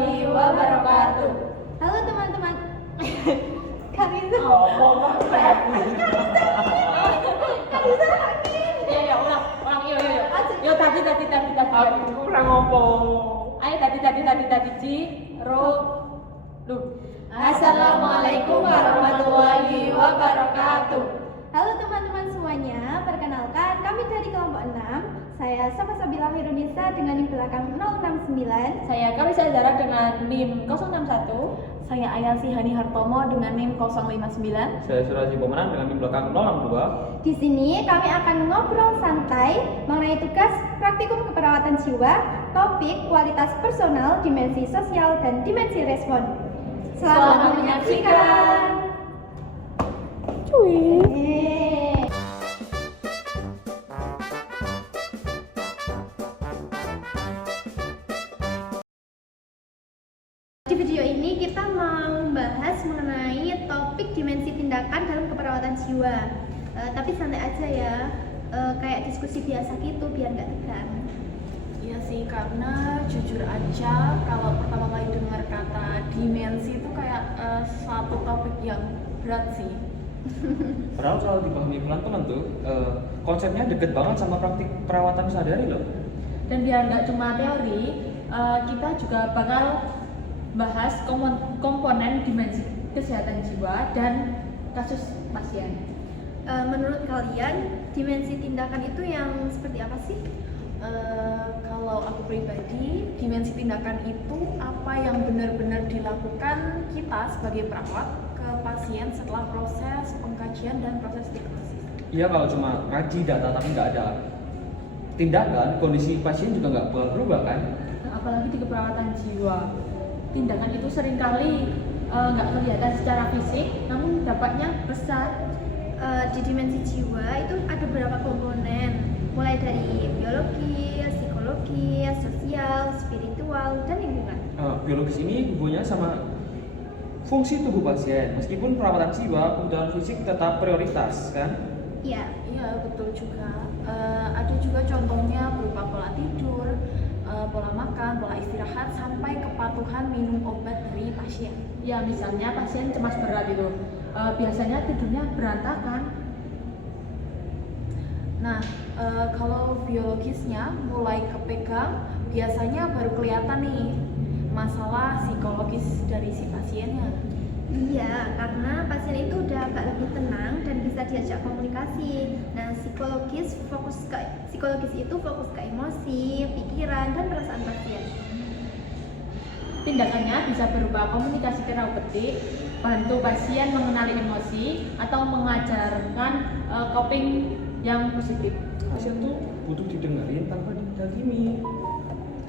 warahmatullahi wabarakatuh. Halo teman-teman. Kaliza. Kaliza angin. Ya ulang yo tadi. Aku kurang ngomong. Ayo tadi ci ro lu. Assalamualaikum warahmatullahi wabarakatuh. Halo teman-teman semuanya, perkenalkan kami dari kelompok 6. Saya Sabila Hirunisa dengan NIM belakang 069. Saya Kalisa Zara dengan NIM 061. Saya Ayasi Hani Hartomo dengan NIM 059. Saya Surasi Pemenang dengan NIM belakang 062. Di sini kami akan ngobrol santai mengenai tugas praktikum keperawatan jiwa, topik kualitas personal, dimensi sosial, dan dimensi respon. Selamat menyaksikan. Di video ini kita mau membahas mengenai topik dimensi tindakan dalam keperawatan jiwa. Tapi santai aja ya, kayak diskusi biasa gitu biar nggak tegang. Iya sih, karena jujur aja kalau pertama kali dengar kata dimensi itu kayak suatu topik yang berat sih. Padahal kalau dipahami pelan-pelan tuh konsepnya deket banget sama praktik perawatan sehari-hari loh. Dan biar nggak cuma teori, kita juga bakal bahas komponen dimensi kesehatan jiwa dan kasus pasien. Menurut kalian, dimensi tindakan itu yang seperti apa sih? Kalau aku pribadi, dimensi tindakan itu apa yang benar-benar dilakukan kita sebagai perawat ke pasien setelah proses pengkajian dan proses diagnosis. Iya, kalau cuma ngaji data tapi nggak ada tindakan, kondisi pasien juga nggak bakal berubah kan? Nah, apalagi di keperawatan jiwa, tindakan itu seringkali nggak kelihatan secara fisik, namun dampaknya besar. Di dimensi jiwa itu ada beberapa komponen, mulai dari biologis, psikologis, sosial, spiritual, dan lingkungan. Biologis ini hubungannya sama fungsi tubuh pasien. Meskipun perawatan jiwa, kebutuhan fisik tetap prioritas kan? Iya. Iya, betul juga. Ada juga contohnya berupa pola tidur, pola makan, pola istirahat, sampai kepatuhan minum obat dari pasien. Ya, misalnya pasien cemas berat itu, biasanya tidurnya berantakan. Nah, kalau biologisnya mulai kepegang, biasanya baru kelihatan nih masalah psikologis dari si pasiennya. Iya, karena pasien itu udah agak lebih tenang dan bisa diajak komunikasi. Nah, psikologis itu fokus ke emosi, pikiran, dan perasaan pasien. Tindakannya bisa berupa komunikasi terapeutik, bantu pasien mengenali emosi, atau mengajarkan coping yang positif. Pasien tuh butuh didengarin tanpa dihakimi.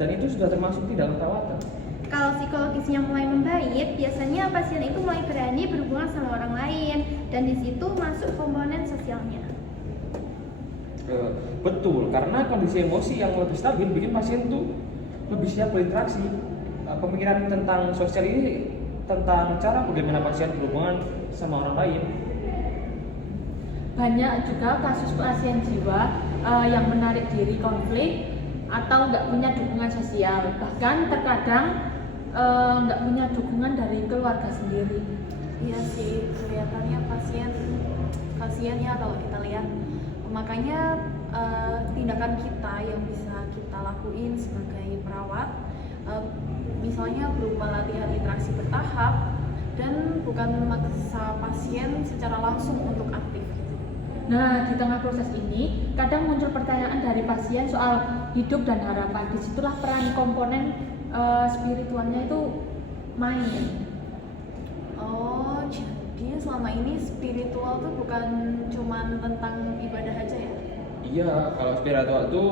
Dan itu sudah termasuk tindakan perawatan. Kalau psikologisnya mulai membaik, biasanya pasien itu mulai berani berhubungan sama orang lain, dan di situ masuk komponen sosialnya. Betul, karena kondisi emosi yang lebih stabil bikin pasien tuh lebih siap berinteraksi. Pemikiran tentang sosial ini tentang cara bagaimana pasien berhubungan sama orang lain. Banyak juga kasus pasien jiwa yang menarik diri konflik atau nggak punya dukungan sosial, bahkan terkadang nggak punya dukungan dari keluarga sendiri. Iya sih, kelihatannya pasien ya kalau kita lihat. Makanya tindakan kita yang bisa kita lakuin sebagai perawat, misalnya berupa latihan interaksi bertahap dan bukan memaksa pasien secara langsung untuk aktif. Nah, di tengah proses ini, kadang muncul pertanyaan dari pasien soal hidup dan harapan. Disitulah peran komponen spiritualnya itu main. Oh, jadi selama ini spiritual tuh bukan cuman tentang ibadah aja ya? Iya, kalau spiritual itu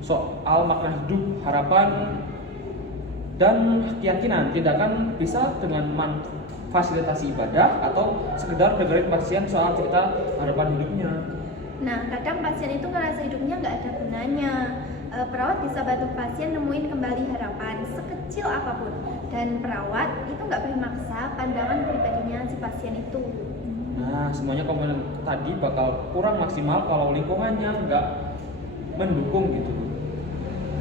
soal makna hidup, harapan, dan keyakinan. Tindakan bisa dengan fasilitasi ibadah atau sekedar dengerin pasien soal cerita harapan hidupnya. Nah, kadang pasien itu ngerasa hidupnya nggak ada gunanya. Perawat bisa bantu pasien nemuin kembali harapan sekecil apapun, dan perawat itu nggak boleh maksa pandangan pribadinya si pasien itu. Nah, semuanya komponen tadi bakal kurang maksimal kalau lingkungannya nggak mendukung gitu.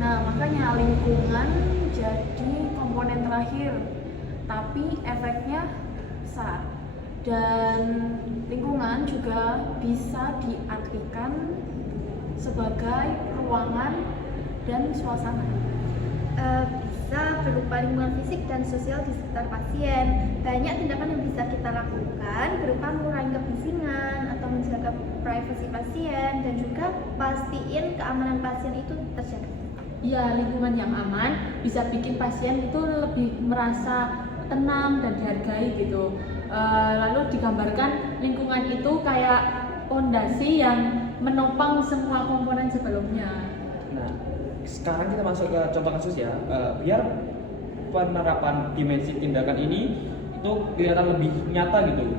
Nah, makanya lingkungan jadi komponen komponen terakhir, tapi efeknya besar. Dan lingkungan juga bisa diartikan sebagai ruangan dan suasana. Bisa berupa lingkungan fisik dan sosial di sekitar pasien. Banyak tindakan yang bisa kita lakukan berupa mengurangi kebisingan atau menjaga privasi pasien dan juga pastiin keamanan pasien itu terjaga. Ya, lingkungan yang aman bisa bikin pasien itu lebih merasa tenang dan dihargai gitu. Lalu digambarkan lingkungan itu kayak pondasi yang menopang semua komponen sebelumnya. Nah, sekarang kita masuk ke contoh kasus ya. Biar penerapan dimensi tindakan ini itu kelihatan lebih nyata gitu.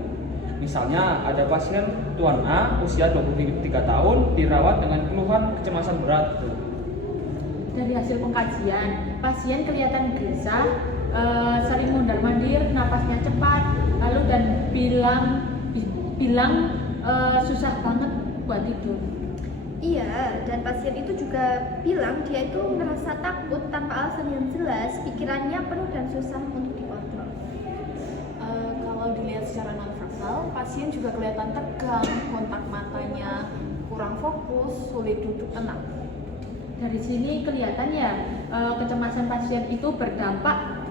Misalnya ada pasien Tuan A usia 23 tahun dirawat dengan keluhan kecemasan berat gitu. Dari hasil pengkajian, pasien kelihatan gelisah, sering mondar-mandir, napasnya cepat, lalu dan bilang susah banget buat tidur. Iya, dan pasien itu juga bilang dia itu merasa takut tanpa alasan yang jelas, pikirannya penuh dan susah untuk dikontrol. Kalau dilihat secara nonverbal, pasien juga kelihatan tegang, kontak matanya kurang fokus, sulit duduk tenang. Dari sini kelihatan ya kecemasan pasien itu berdampak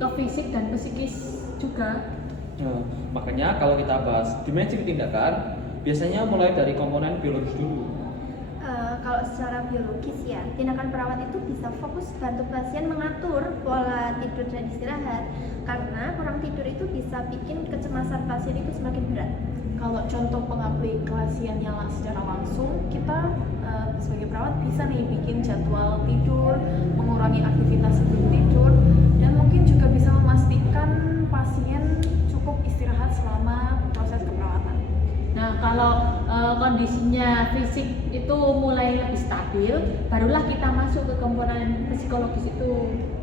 ke fisik dan psikis juga. Nah, makanya kalau kita bahas dimensi tindakan, biasanya mulai dari komponen biologis dulu. Kalau secara biologis ya, tindakan perawat itu bisa fokus bantu pasien mengatur pola tidur dan istirahat, karena kurang tidur itu bisa bikin kecemasan pasien itu semakin berat. Kalau contoh pengaplikasiannya secara langsung, kita sebagai perawat bisa nih bikin jadwal tidur, mengurangi aktivitas sebelum tidur, dan mungkin juga bisa memastikan pasien cukup istirahat selama proses keperawatan. Nah, kalau kondisinya fisik itu mulai lebih stabil, barulah kita masuk ke komponen psikologis itu.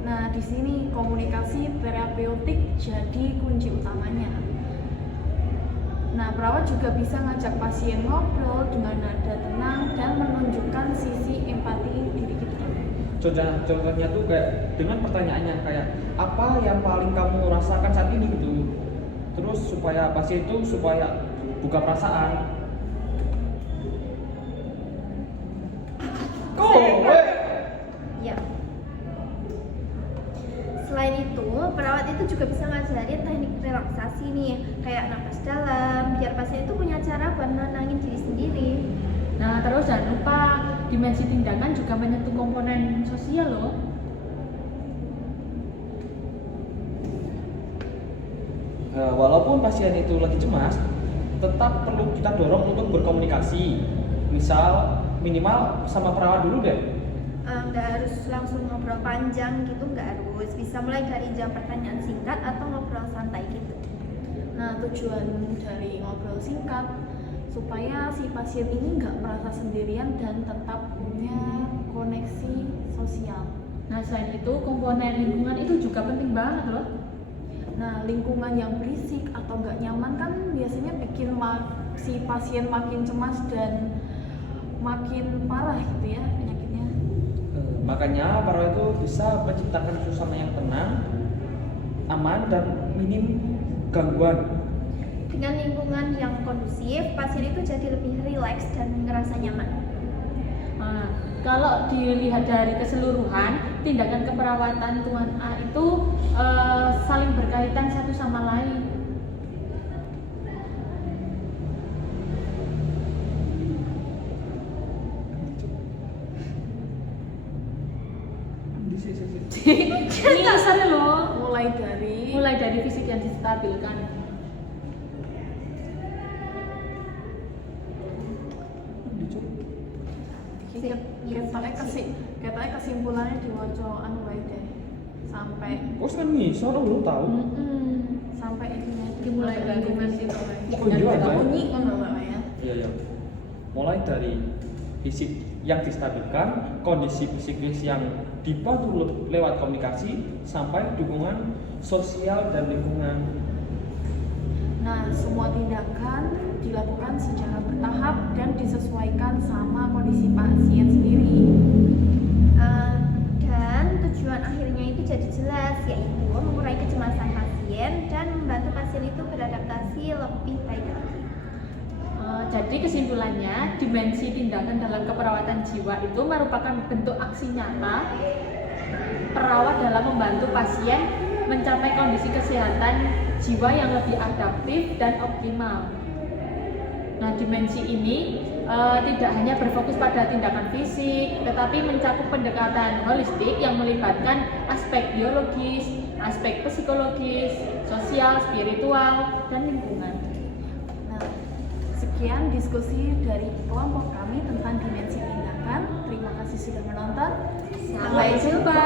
Nah, di sini komunikasi terapeutik jadi kunci utamanya. Nah, perawat juga bisa ngajak pasien ngobrol dengan nada tenang dan menunjukkan sisi empati diri kita. Contohnya tuh kayak dengan pertanyaannya kayak apa yang paling kamu rasakan saat ini gitu. Terus supaya pasien itu supaya buka perasaan. Ya. Selain itu, perawat itu juga bisa ngajarin teknik relaksasi nih, kayak napas dalam, biar pasien itu punya cara buat menenangin diri sendiri. Nah, terus jangan lupa dimensi tindakan juga menyentuh komponen sosial loh. Walaupun pasien itu lagi cemas, tetap perlu kita dorong untuk berkomunikasi. Misal minimal sama perawat dulu deh. Nggak harus langsung ngobrol panjang gitu, nggak harus. Bisa mulai dari jam pertanyaan singkat atau ngobrol santai gitu. Nah, tujuan dari ngobrol singkat supaya si pasien ini nggak merasa sendirian dan tetap punya koneksi sosial. Nah, selain itu komponen lingkungan itu juga penting banget loh. Nah, lingkungan yang berisik atau nggak nyaman kan biasanya bikin si pasien makin cemas dan makin parah gitu ya penyakitnya. Makanya perawat itu bisa menciptakan suasana yang tenang, aman dan minim gangguan. Dengan lingkungan yang kondusif, pasien itu jadi lebih rileks dan ngerasa nyaman. Nah, kalau dilihat dari keseluruhan, tindakan keperawatan Tuan A itu saling berkaitan satu sama lain. Ini seru loh. Mulai dari fisik yang distabilkan. Katanya kesimpulannya diwaca anu wae deh. Sampai Kok kan bisa orang belum tahu. sampai ininya Dimulai dari fisik. Oh iya, kita baik. bunyi kan ya. Iya. Mulai dari fisik yang distabilkan, kondisi psikis yang dibantu lewat komunikasi, sampai dukungan sosial dan lingkungan. Nah, semua tindakan dilakukan secara bertahap dan disesuaikan sama kondisi pasien sendiri. Dan tujuan tujuan akhirnya itu jadi jelas, yaitu mengurangi kecemasan pasien dan membantu pasien itu beradaptasi lebih baik lagi. Jadi kesimpulannya, dimensi tindakan dalam keperawatan jiwa itu merupakan bentuk aksi nyata perawat dalam membantu pasien mencapai kondisi kesehatan jiwa yang lebih adaptif dan optimal. Nah, dimensi ini tidak hanya berfokus pada tindakan fisik, tetapi mencakup pendekatan holistik yang melibatkan aspek biologis, aspek psikologis, sosial, spiritual, dan lingkungan. Nah, sekian diskusi dari kelompok kami tentang dimensi tindakan. Terima kasih sudah menonton. Sampai jumpa.